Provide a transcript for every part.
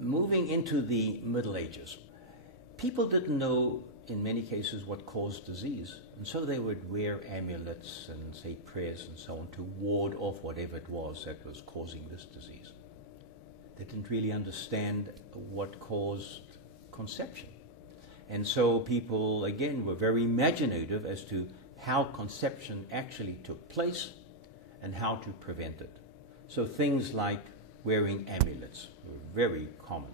moving into the Middle Ages, people didn't know in many cases what caused disease, and so they would wear amulets and say prayers and so on to ward off whatever it was that was causing this disease. They didn't really understand what caused conception. And so people, again, were very imaginative as to how conception actually took place and how to prevent it. So things like wearing amulets were very common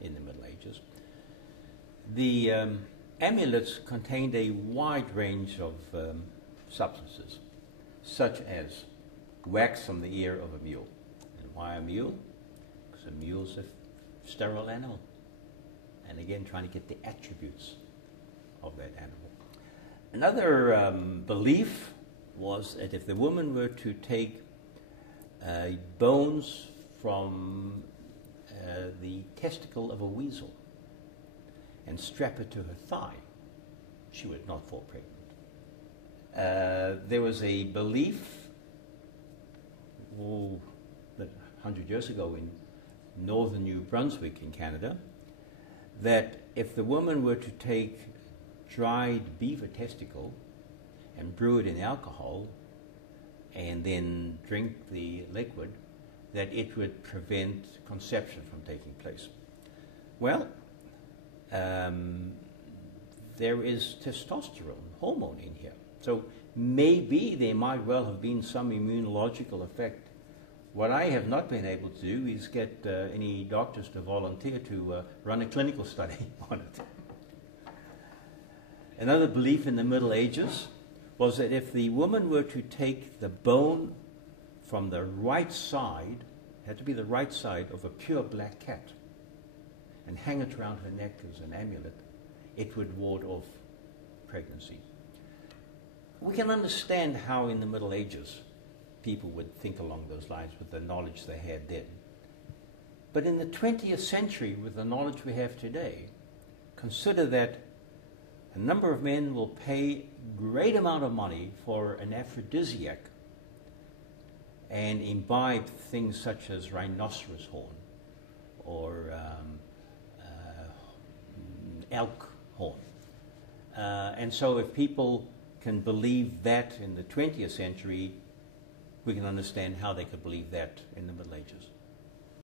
in the Middle Ages. The amulets contained a wide range of substances, such as wax from the ear of a mule. And why a mule? Because a mule's a sterile animal. And again, trying to get the attributes of that animal. Another belief was that if the woman were to take bones from the testicle of a weasel and strap it to her thigh, she would not fall pregnant. There was a belief 100 years ago in northern New Brunswick in Canada that if the woman were to take dried beaver testicle and brew it in alcohol and then drink the liquid, that it would prevent conception from taking place. Well, there is testosterone hormone in here. So maybe there might well have been some immunological effect. What I have not been able to do is get any doctors to volunteer to run a clinical study on it. Another belief in the Middle Ages was that if the woman were to take the bone from the right side, it had to be the right side of a pure black cat, and hang it around her neck as an amulet, it would ward off pregnancy. We can understand how in the Middle Ages people would think along those lines with the knowledge they had then. But in the 20th century, with the knowledge we have today, consider that a number of men will pay great amount of money for an aphrodisiac and imbibe things such as rhinoceros horn or elk horn. And so if people can believe that in the 20th century, we can understand how they could believe that in the Middle Ages.